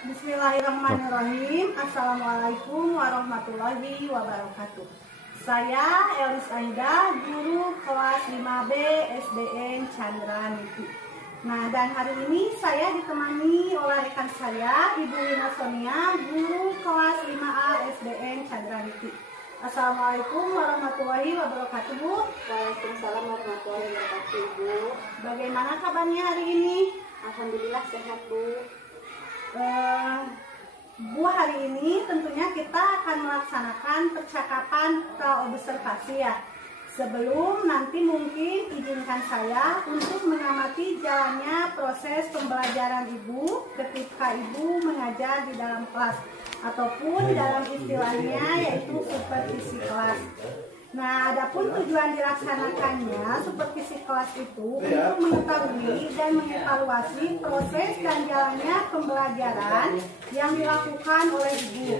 Bismillahirrahmanirrahim. Assalamualaikum warahmatullahi wabarakatuh. Saya Elis Aida, guru kelas 5B SDN Chandra Niti. Nah, dan hari ini saya ditemani oleh rekan saya, Ibu Lina Sonia, guru kelas 5A SDN Chandra Niti. Assalamualaikum warahmatullahi wabarakatuh, Bu. Waalaikumsalam warahmatullahi wabarakatuh, Bu. Bagaimana kabarnya hari ini? Alhamdulillah sehat, Bu. Bu, hari ini tentunya kita akan melaksanakan percakapan praobservasi ya. Sebelum nanti mungkin izinkan saya untuk mengamati jalannya proses pembelajaran Ibu ketika Ibu mengajar di dalam kelas ataupun dalam istilahnya yaitu supervisi kelas. Nah, adapun tujuan dilaksanakannya supervisi kelas itu untuk mengetahui dan mengevaluasi proses dan jalannya pembelajaran yang dilakukan oleh Ibu.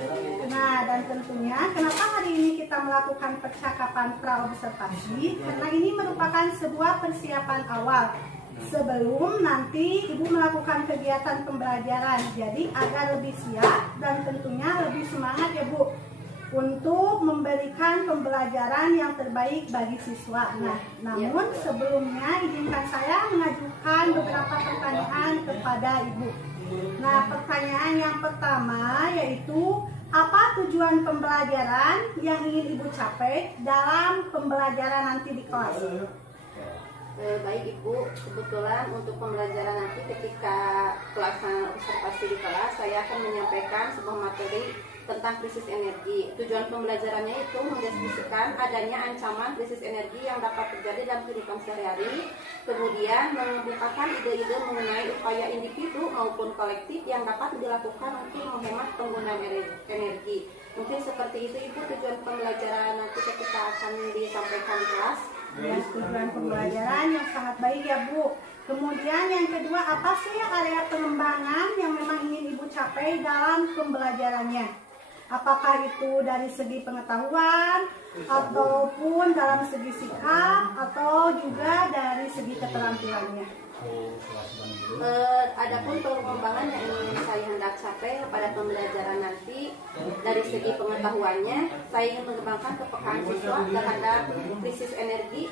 Nah, dan tentunya kenapa hari ini kita melakukan percakapan praobservasi? Karena ini merupakan sebuah persiapan awal sebelum nanti Ibu melakukan kegiatan pembelajaran. Jadi agar lebih siap dan tentunya lebih semangat ya, Bu, untuk memberikan pembelajaran yang terbaik bagi siswa. Nah, namun sebelumnya izinkan saya mengajukan beberapa pertanyaan kepada Ibu. Nah, pertanyaan yang pertama yaitu apa tujuan pembelajaran yang ingin Ibu capai dalam pembelajaran nanti di kelas? Baik, Ibu, kebetulan untuk pembelajaran nanti ketika pelaksanaan observasi di kelas, saya akan menyampaikan sebuah materi tentang krisis energi. Tujuan pembelajarannya itu mendeskripsikan adanya ancaman krisis energi yang dapat terjadi dalam kehidupan sehari-hari, kemudian mengemukakan ide-ide mengenai upaya individu maupun kolektif yang dapat dilakukan untuk menghemat penggunaan energi. Mungkin seperti itu, Ibu, tujuan pembelajaran nanti ketika akan disampaikan di kelas. Ya, tujuan pembelajaran yang sangat baik ya, Bu. Kemudian yang kedua, apa sih area pengembangan yang memang ingin Ibu capai dalam pembelajarannya? Apakah itu dari segi pengetahuan, ataupun dalam segi sikap, atau juga dari segi keterampilannya? Adapun pengembangan yang ingin saya hendak capai pada pembelajaran nanti dari segi pengetahuannya, saya ingin mengembangkan kepekaan siswa terhadap krisis energi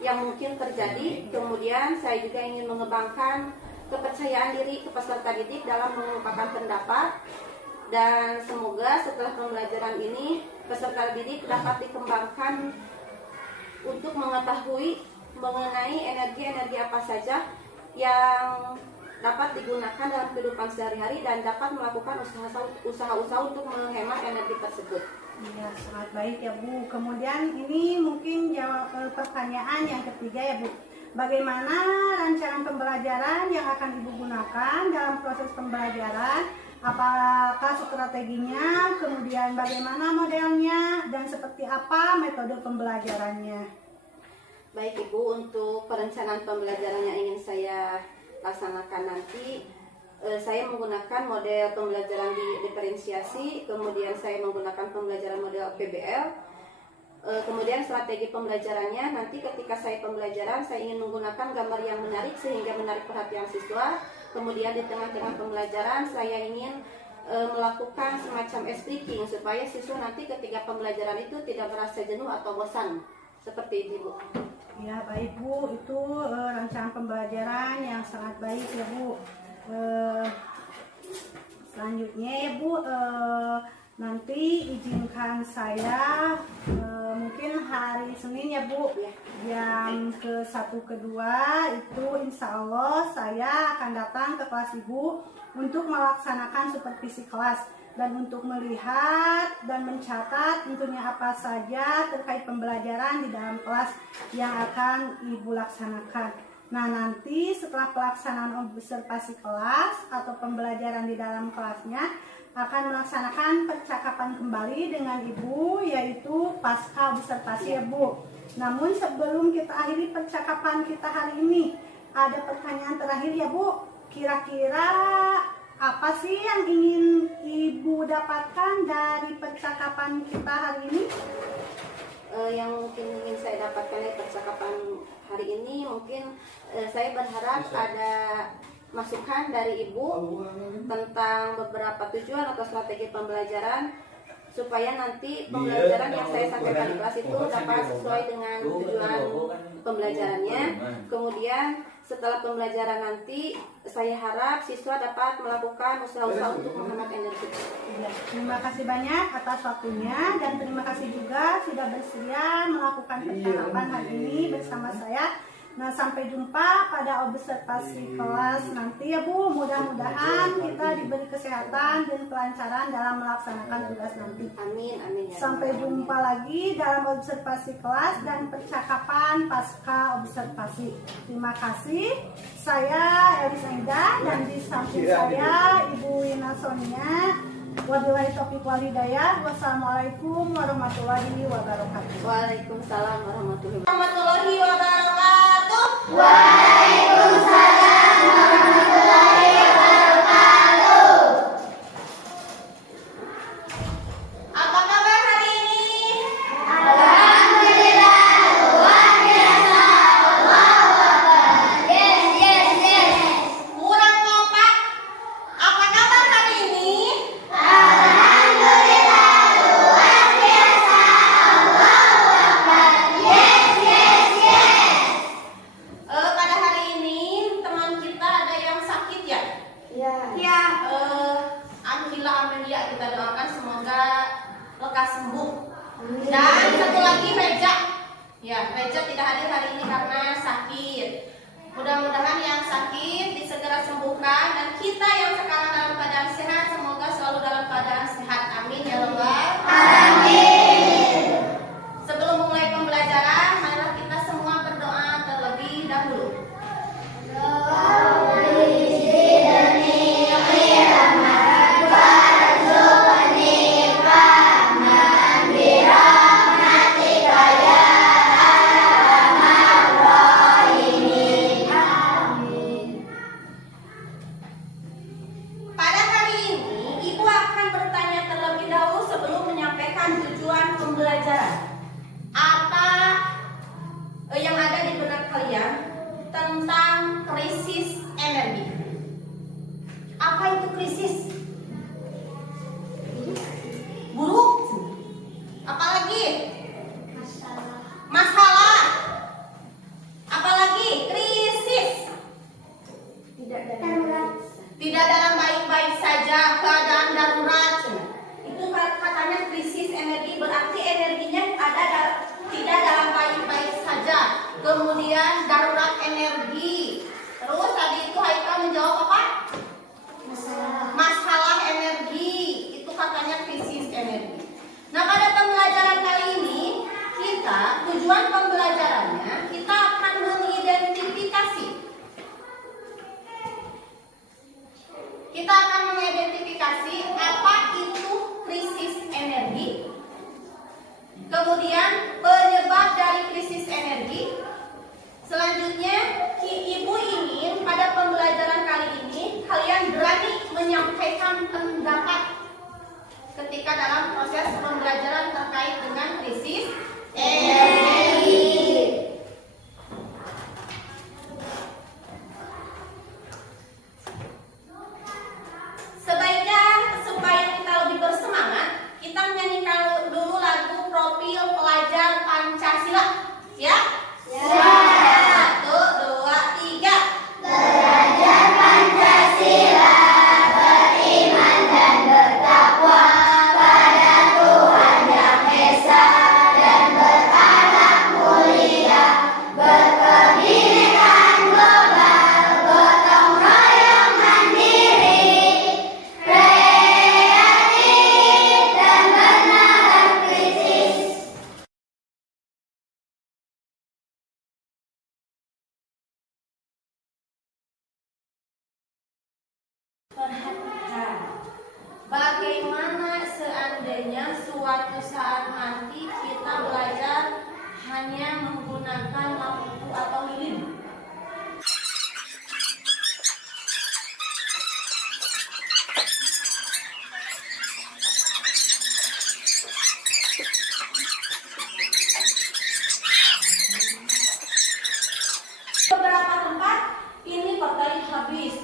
yang mungkin terjadi. Kemudian saya juga ingin mengembangkan kepercayaan diri peserta didik dalam mengungkapkan pendapat. Dan semoga setelah pembelajaran ini peserta didik dapat dikembangkan untuk mengetahui mengenai energi-energi apa saja yang dapat digunakan dalam kehidupan sehari-hari dan dapat melakukan usaha-usaha untuk menghemat energi tersebut. Iya, sangat baik ya, Bu. Kemudian ini mungkin jawab pertanyaan yang ketiga ya, Bu. Bagaimana rancangan pembelajaran yang akan Ibu gunakan dalam proses pembelajaran? Apakah strateginya, kemudian bagaimana modelnya, dan seperti apa metode pembelajarannya? Baik, Ibu, untuk perencanaan pembelajaran yang ingin saya laksanakan nanti, saya menggunakan model pembelajaran diferensiasi, kemudian saya menggunakan pembelajaran model PBL. Kemudian strategi pembelajarannya nanti ketika saya pembelajaran, saya ingin menggunakan gambar yang menarik sehingga menarik perhatian siswa. Kemudian di tengah-tengah pembelajaran saya ingin melakukan semacam speaking supaya siswa nanti ketika pembelajaran itu tidak merasa jenuh atau bosan. Seperti itu, Bu. Ya, baik, Bu. Itu rancangan pembelajaran yang sangat baik ya, Bu. Selanjutnya ya, Bu, nanti izinkan saya mungkin hari Senin ya, Bu, jam ke-1 ke-2 itu insya Allah saya akan datang ke kelas Ibu untuk melaksanakan supervisi kelas dan untuk melihat dan mencatat tentunya apa saja terkait pembelajaran di dalam kelas yang akan Ibu laksanakan. Nah, nanti setelah pelaksanaan observasi kelas atau pembelajaran di dalam kelasnya akan melaksanakan percakapan kembali dengan Ibu, yaitu pasca observasi ya, Bu. Namun sebelum kita akhiri percakapan kita hari ini, ada pertanyaan terakhir ya, Bu. Kira-kira apa sih yang ingin Ibu dapatkan dari percakapan kita hari ini? Yang mungkin ingin saya dapatkan dari percakapan hari ini, mungkin saya berharap ada masukan dari Ibu tentang beberapa tujuan atau strategi pembelajaran supaya nanti pembelajaran yang saya sampaikan di kelas itu dapat sesuai dengan tujuan pembelajarannya. Kemudian setelah pembelajaran nanti saya harap siswa dapat melakukan usaha-usaha untuk menghemat energi. Terima kasih banyak atas waktunya dan terima kasih juga sudah bersedia melakukan percakapan hari ini bersama saya. Nah, sampai jumpa pada observasi kelas nanti ya Bu. Mudah-mudahan kita diberi kesehatan dan kelancaran dalam melaksanakan tugas nanti. Amin, amin ya. Sampai jumpa lagi dalam observasi kelas dan percakapan pasca observasi. Terima kasih. Saya Elisa Ida dan di samping saya Ibu Wina Sonia. Wabillahi taufiq wal hidayah. Wassalamualaikum warahmatullahi wabarakatuh. Waalaikumsalam warahmatullahi wabarakatuh. Waalaikumsalam warahmatullahi wabarakatuh. Apa kabar hari ini? Alhamdulillah, luar biasa. Allahu Akbar. Yes. Kurang kompak. Apa kabar hari ini? Alhamdulillah, luar biasa. Allahu Akbar. Yes. Pada hari ini teman kita ada yang sakit ya? Iya. Alhamdulillah kita doakan semoga lekas sembuh. Dan satu lagi Reja. Ya, Reja tidak hadir hari ini karena sakit. Mudah-mudahan yang sakit disegera sembuhkan dan kita yang sekarang dalam keadaan sehat semoga selalu dalam keadaan sehat. Amin ya Allah. Amin. Sebelum mulai pembelajaran, marilah kita semua berdoa terlebih dahulu. Pada hari ini, Ibu akan bertanya terlebih dahulu sebelum menyampaikan tujuan pembelajaran. Apa yang ada di benak kalian tentang krisis energi? Apa itu krisis? Buruk? Apalagi? Masalah? Apalagi? Krisis? Tidak dalam baik-baik saja, keadaan darurat. Itu katanya krisis energi, berarti energinya tidak dalam baik-baik saja. Kemudian darurat energi. Terus tadi itu Haikal menjawab apa? Masalah energi. Itu katanya krisis energi. Nah, pada pembelajaran kali ini tujuan pembelajarannya kita akan mengidentifikasi. Kita akan mengidentifikasi apa itu krisis energi. Kemudian penyebab dari krisis energi. Selanjutnya, Ibu ingin pada pembelajaran kali ini kalian berani menyampaikan pendapat ketika dalam proses pembelajaran terkait dengan krisis energi. Sebaiknya supaya kita lebih bersemangat, kita menyanyikan dulu lagu Profil Pelajar Pancasila. Siap? Siap. 1, 2, 3. Belajar Pancasila, beriman dan bertakwa pada Tuhan Yang Esa dan berakhlak mulia, berkebinekaan global, gotong royong mandiri, kreatif dan bernalar kritis. Perhatikan, bagaimana seandainya suatu saat nanti kita belajar hanya menggunakan lampu atau lilin? Beberapa tempat ini baterai habis,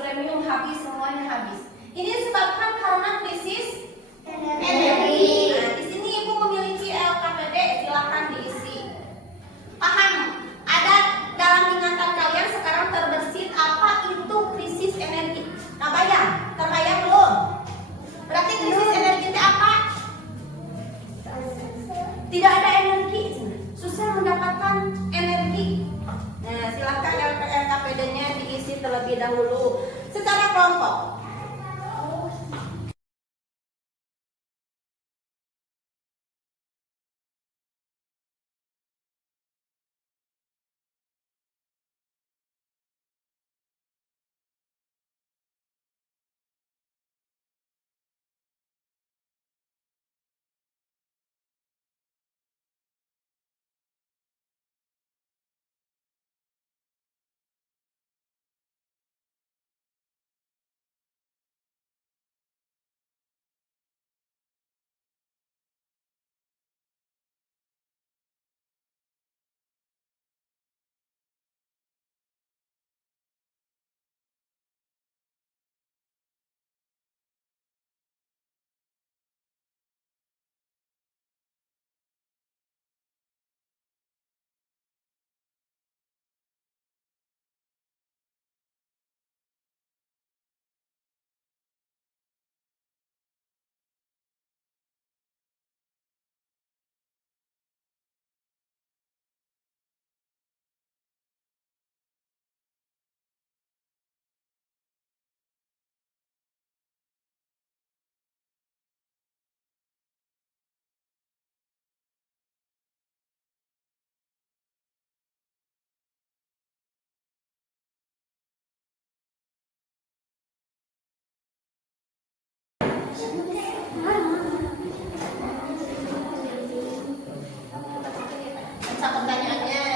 Bisa pertanyaannya.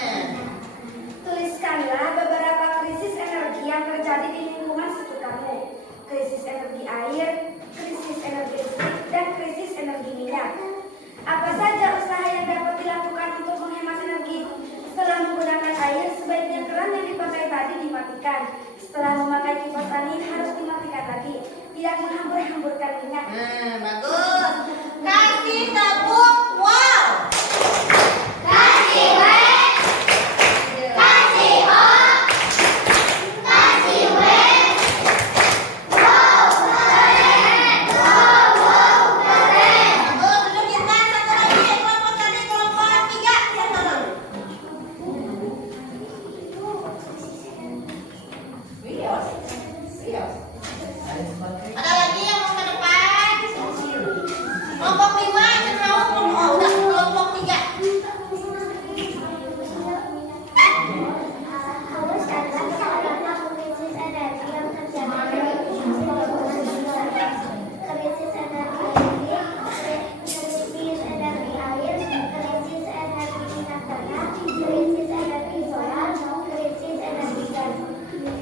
Tuliskanlah beberapa krisis energi yang terjadi di lingkungan sekitarmu. Krisis energi air, krisis energi listrik, dan krisis energi minyak. Apa saja usaha yang dapat dilakukan untuk menghemat energi? Setelah menggunakan air, sebaiknya keran yang dipakai tadi dimatikan. Setelah memakai kipas angin, harus dimatikan lagi. Tidak menghambur-hamburkan minyak. Bagus. Kasih tepuk wow. Kasih W, kasih O, kasih W. Wow, keren. Wow, keren. Bagus. Duduk kita satu lagi. Kelompok tadi kelompok 3. Yang tolong. Ada lagi yang mau ke depan? Kelompok 5 yang mau udah kelompok 3.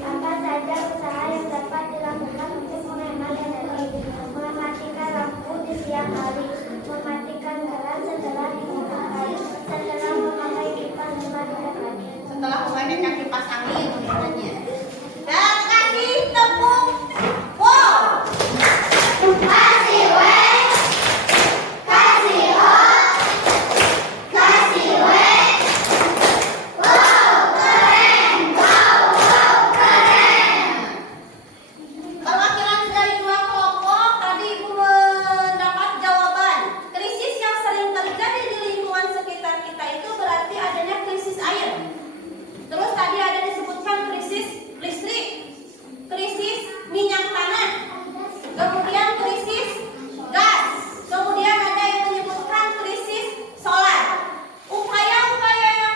Apa saja usaha yang dapat dilakukan untuk menghemat energi? Mematikan lampu di siang hari, mematikan keran setelah dibuka air, setelah memakai kipas dimatikan lagi. Setelah memakai kipas angin namanya. Dan kasih tepuk wow. Kasih W, kasih O, kasih W. Wow, keren. Wow, keren. Perwakilan dari 2 kelompok tadi Ibu mendapat jawaban. Krisis yang sering terjadi di lingkungan sekitar kita itu berarti adanya krisis air. Terus tadi ada disebutkan krisis listrik, krisis minyak tanah, kemudian krisis gas, kemudian ada yang menyebutkan krisis solar. Upaya-upaya yang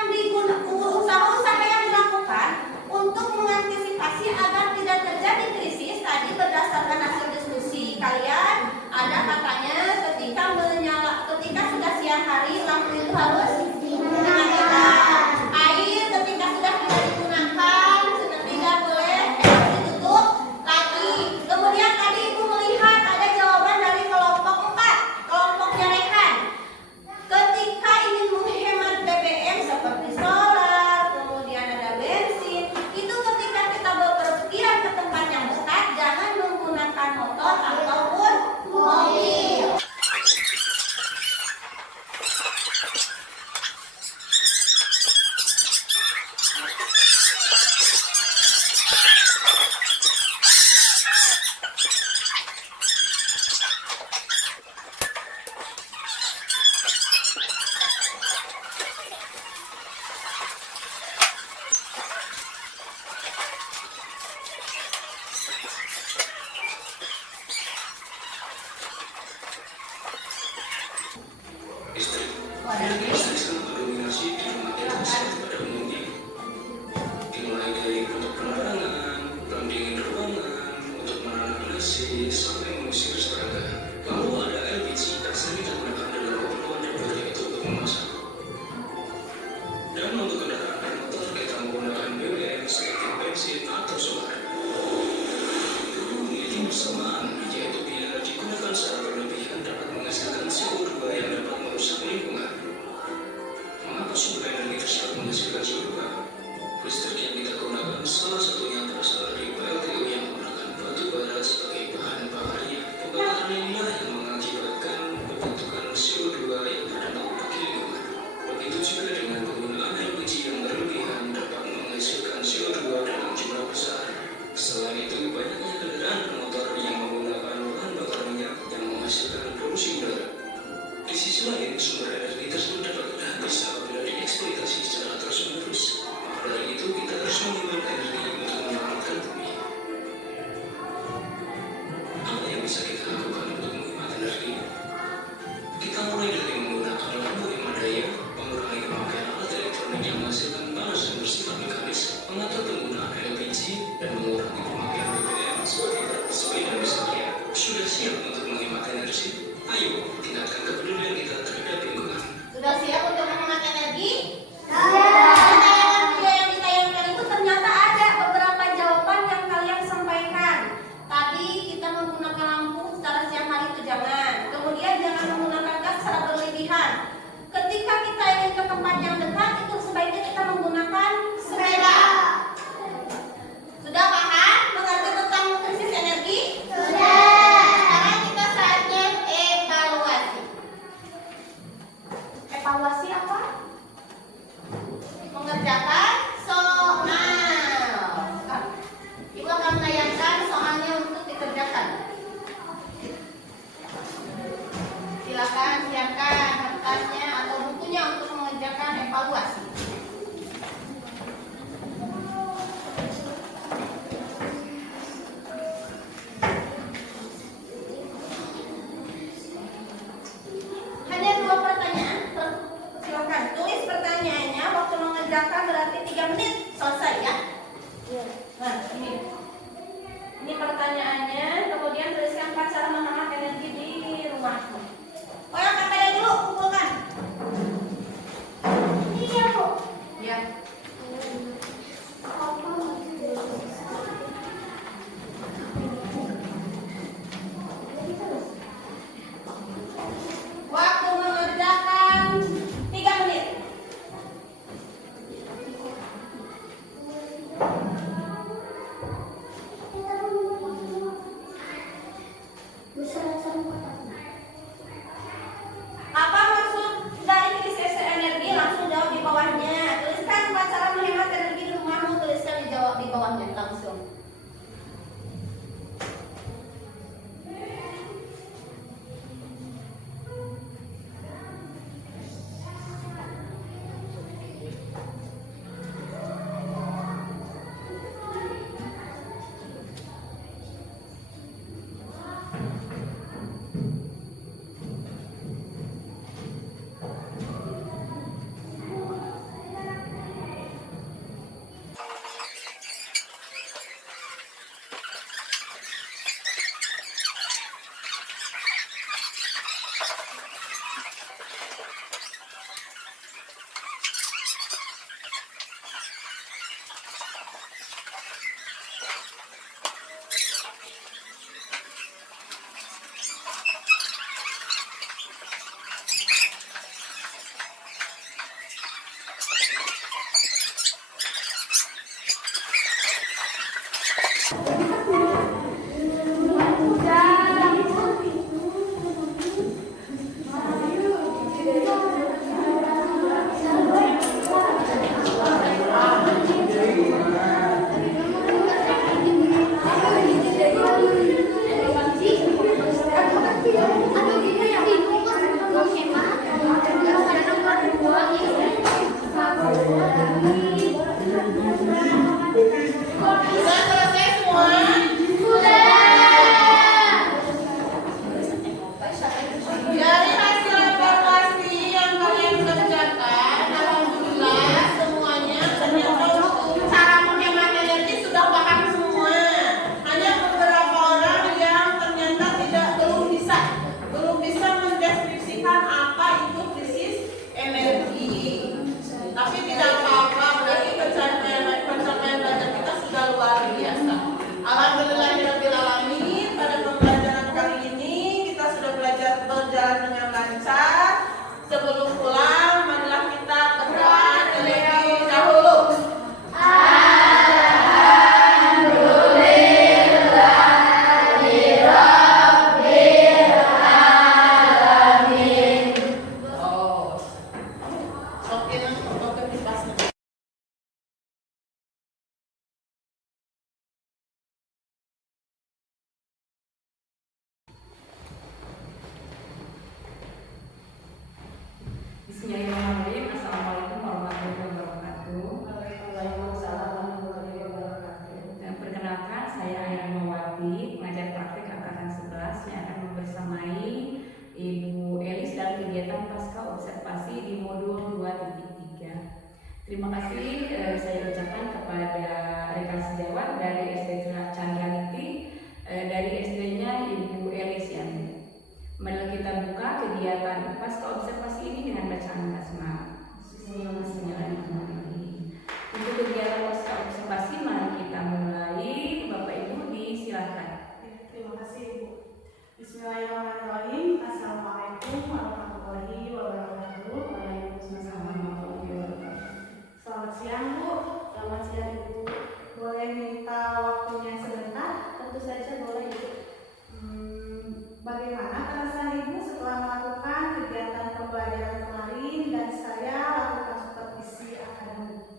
usaha-usaha yang dilakukan untuk mengantisipasi agar tidak terjadi krisis tadi berdasarkan hasil diskusi kalian ada katanya ketika sudah siang hari lampu itu harus dimatikan. Air ketika sudah tidak digunakan sudah tidak boleh ditutup lagi. Kemudian tadi Ibu melihat ada jawaban dari kelompok 4, kelompoknya Rehan. Ketika ingin menghemat BBM seperti solar, kemudian ada bensin, itu ketika kita berpergian ke tempat yang dekat, jangan menggunakan motor ataupun mobil. Listrik sangat mendominasi di rumah kita pada umumnya. Dimulai dari untuk penerangan, pendingin ruangan, untuk menanam nasi, sampai mengusir serangga. Lalu ada LPG yang sering digunakan dalam keperluan dapur yaitu untuk memasak. Dan untuk kendaraan bermotor kita menggunakan BBM seperti bensin atau solar. Ini bersamaan yaitu bila digunakan secara berlebihan dapat menghasilkan CO2 yang dapat merusak lingkungan. Mengapa sumber energi tersebut menghasilkan CO2? Listrik yang kita gunakan salah satunya berasal dari PLTU yang menggunakan batu bara sebagai bahan bakarnya. Pembakaran inilah yang mengakibatkan pembentukan CO2 yang berdampak bagi lingkungan. Begitu juga dengan penggunaan LPG yang berlebihan dapat menghasilkan CO2 dalam jumlah besar. Selain itu, banyaknya kendaraan bermotor yang menggunakan bahan bakar minyak yang menghasilkan polusi udara. Di sisi lain, sumber energi tersebut dapat habis apabila dieksploitasi secara terus-menerus. Maka dari itu, kita harus menghemat energi untuk menyelamatkan bumi. Apa yang bisa kita lakukan untuk menghemat energi? Kita mulai dari menggunakan lampu hemat daya, mengurangi pemakaian alat elektronik yang menghasilkan panas dan bersifat mekanis, mengatur penggunaan LPG, dan mengurangi pemakaian BBM seperti sepeda misalnya. Sudah siap untuk menghemat energi? Ayo, tingkatkan kepedulian kita terhadap lingkungan. Sudah siap untuk menghemat energi? bersamai Ibu Elis dalam kegiatan pasca observasi di modul 2.3. Terima kasih saya ucapkan kepada rekan sejawat dari SD Canggianiti, dari SD-nya Ibu Elis yang mari kita buka kegiatan pasca observasi ini dengan bacaan basmalah. Untuk kegiatan pasca observasi mari kita mulai. Bapak Ibu disilakan. Terima kasih Ibu. Bismillahirrahmanirrahim. Assalamualaikum warahmatullahi wabarakatuh. Waalaikumsalam warahmatullahi wabarakatuh. Selamat siang Bu. Selamat siang Ibu. Boleh minta waktunya sebentar? Tentu saja boleh Ibu. Bagaimana perasaan Ibu setelah melakukan kegiatan pembelajaran kemarin dan saya lakukan supervisi akademik?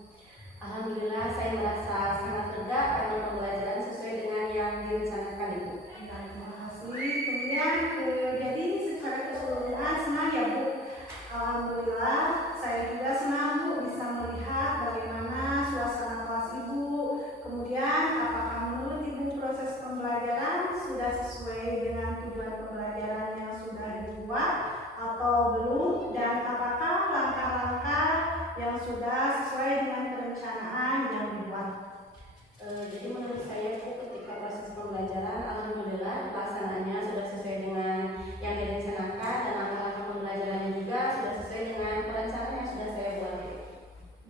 Alhamdulillah saya merasa sangat lega karena pembelajaran sesuai dengan yang direncanakan Ibu. Ya, terima kasih. Kemudian jadi secara keseluruhan senang ya Bu. Alhamdulillah saya juga senang Bu bisa melihat bagaimana suasana kelas Ibu. Kemudian apakah menurut Ibu proses pembelajaran sudah sesuai dengan tujuan pembelajaran yang sudah dibuat atau belum, dan apakah langkah-langkah yang sudah sesuai dengan perencanaan yang dibuat? Jadi menurut saya Bu, ketika proses pembelajaran alhamdulillah pelaksanaannya sudah sesuai dengan yang direncanakan dan langkah-langkah pembelajarannya juga sudah sesuai dengan perencanaan yang sudah saya buat.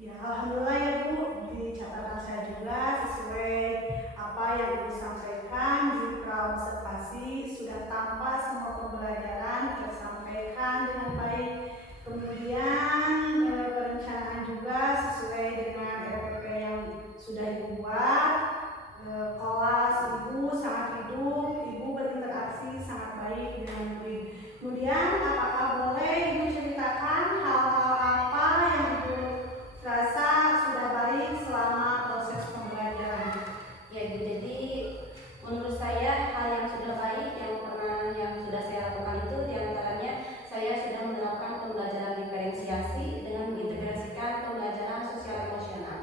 Ya, alhamdulillah ya Bu, di catatan saya juga sesuai apa yang Ibu sampaikan di praobservasi sudah tampak semua pembelajaran tersampaikan dengan baik. Kemudian perencanaan juga sesuai dengan RPP yang sudah dibuat. Kelas Ibu sangat hidup, Ibu berinteraksi sangat baik dengan murid. Kemudian apakah boleh Ibu ceritakan hal-hal apa yang Ibu rasa sudah baik selama proses pembelajaran? Ya Ibu, jadi menurut saya hal yang sudah baik yang sudah saya lakukan itu diantaranya saya sudah menerapkan pembelajaran diferensiasi dengan mengintegrasikan pembelajaran sosial emosional.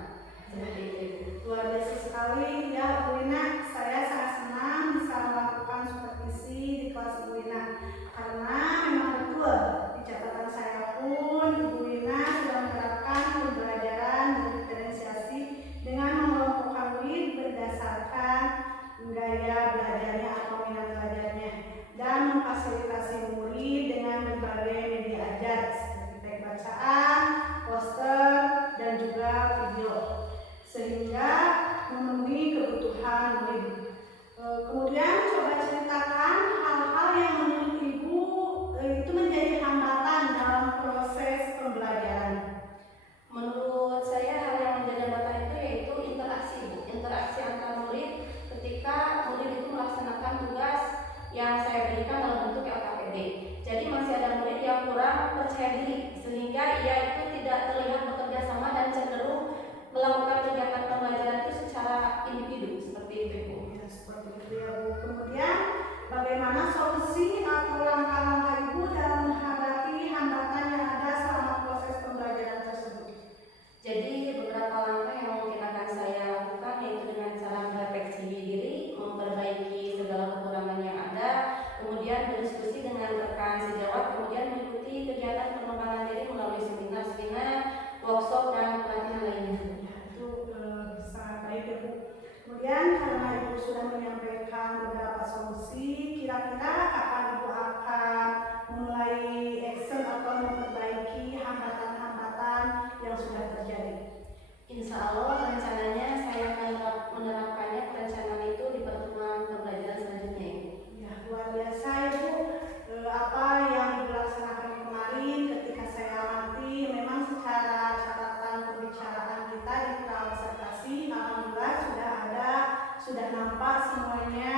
Seperti itu Ibu. Luar biasa sekali ya Bu Lina. Saya sangat senang bisa melakukan supervisi di kelas Ibu Lina karena memang betul di catatan saya pun Ibu Lina sudah menerapkan pembelajaran diferensiasi dengan mengelompokkan murid berdasarkan gaya belajarnya atau minat belajarnya dan memfasilitasi murid dengan berbagai media ajar seperti teks bacaan, poster, dan juga video sehingga memenuhi kebutuhan murid. Kemudian coba ceritakan hal-hal yang menurut Ibu itu menjadi hambatan dalam proses pembelajaran. Menurut saya hal yang menjadi hambatan itu yaitu interaksi antar murid ketika murid itu melaksanakan tugas yang saya berikan dalam bentuk LKPD. Jadi masih ada murid yang kurang percaya diri sehingga ia itu tidak terlihat bekerja sama dan cenderung melakukan kegiatan pembelajaran itu secara individu seperti itu Bu. Ya, seperti itu ya Bu. Kemudian bagaimana solusi atau langkah-langkah Ibu dalam menghadapi hambatan yang ada selama proses pembelajaran tersebut? Jadi beberapa langkah yang mungkin akan saya lakukan yaitu dengan cara merefleksi diri, memperbaiki segala kekurangan yang ada, kemudian berdiskusi dengan rekan sejawat, kemudian mengikuti kegiatan pengembangan diri melalui seminar-seminar, workshop dan pelatihan lainnya. Itu sangat baik ya Bu. Kemudian karena Ibu sudah menyampaikan beberapa solusi, kira-kira kapan Ibu akan mulai action atau memperbaiki hambatan-hambatan yang sudah terjadi? Insya Allah rencananya saya akan menerapkannya perencanaan itu di pertemuan pembelajaran selanjutnya Ibu. Ya, luar biasa Ibu. Apa yang dilaksanakan kemarin ketika saya amati memang secara catatan pembicaraan kita di praobservasi alhamdulillah sudah nampak semuanya,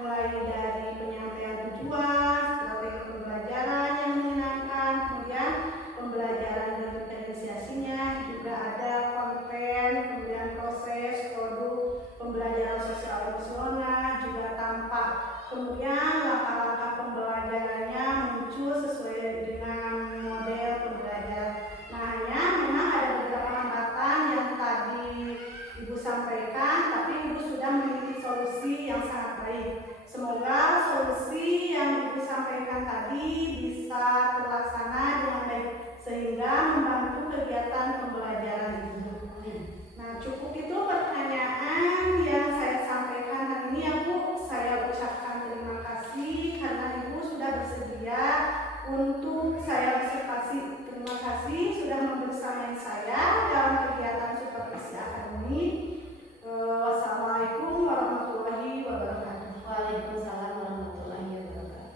mulai dari penyampaian tujuan, strategi pembelajaran yang menyenangkan, kemudian pembelajaran dan diferensiasinya, juga ada konten, kemudian proses, produk, pembelajaran sosial emosional juga tampak. Kemudian langkah-langkah pembelajarannya muncul sesuai dengan model pembelajaran. Nah, hanya memang ada beberapa hambatan yang tadi Ibu sampaikan, tapi Ibu sudah memiliki solusi yang sangat baik. Semoga solusi yang Ibu sampaikan tadi bisa terlaksana dengan baik sehingga membantu kegiatan pembelajaran itu. Nah, cukup itu pertanyaan yang saya sampaikan hari ini ya Bu. Saya ucapkan terima kasih karena Ibu sudah bersedia untuk saya observasi. Terima kasih sudah membersamai saya dalam kegiatan supervisi akademik. Wassalamualaikum warahmatullahi wabarakatuh. Waalaikumsalam warahmatullahi wabarakatuh.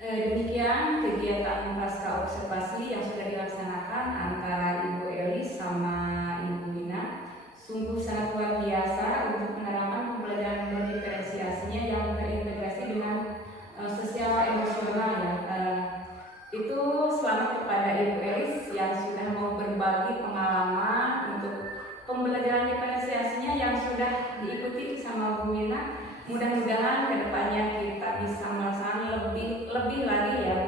Demikian kegiatan pasca observasi yang sudah dilaksanakan antara Ibu Elis sama Ibu Wina. Sungguh sangat luar biasa untuk penerapan pembelajaran berdiferensiasinya yang terintegrasi dengan secara emosional ya. Itu selamat kepada Ibu Elis yang sudah mau berbagi pengalaman untuk pembelajaran diferensiasinya yang sudah diikuti sama Bu Wina. Mudah-mudahan kedepannya kita bisa melaksanakan lebih lagi ya.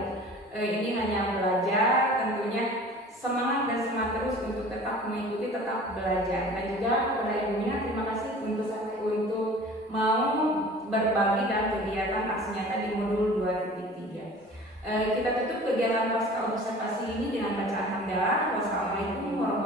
Ini hanya belajar, tentunya semangat dan semangat terus untuk tetap mengikuti, tetap belajar. Dan juga kepada Ibu Wina terima kasih untuk mau berbagi dalam kegiatan aksi nyata di modul 2.3. Kita tutup kegiatan pasca observasi ini dengan bacaan hamdalah. Wassalamualaikum warahmatullahi wabarakatuh.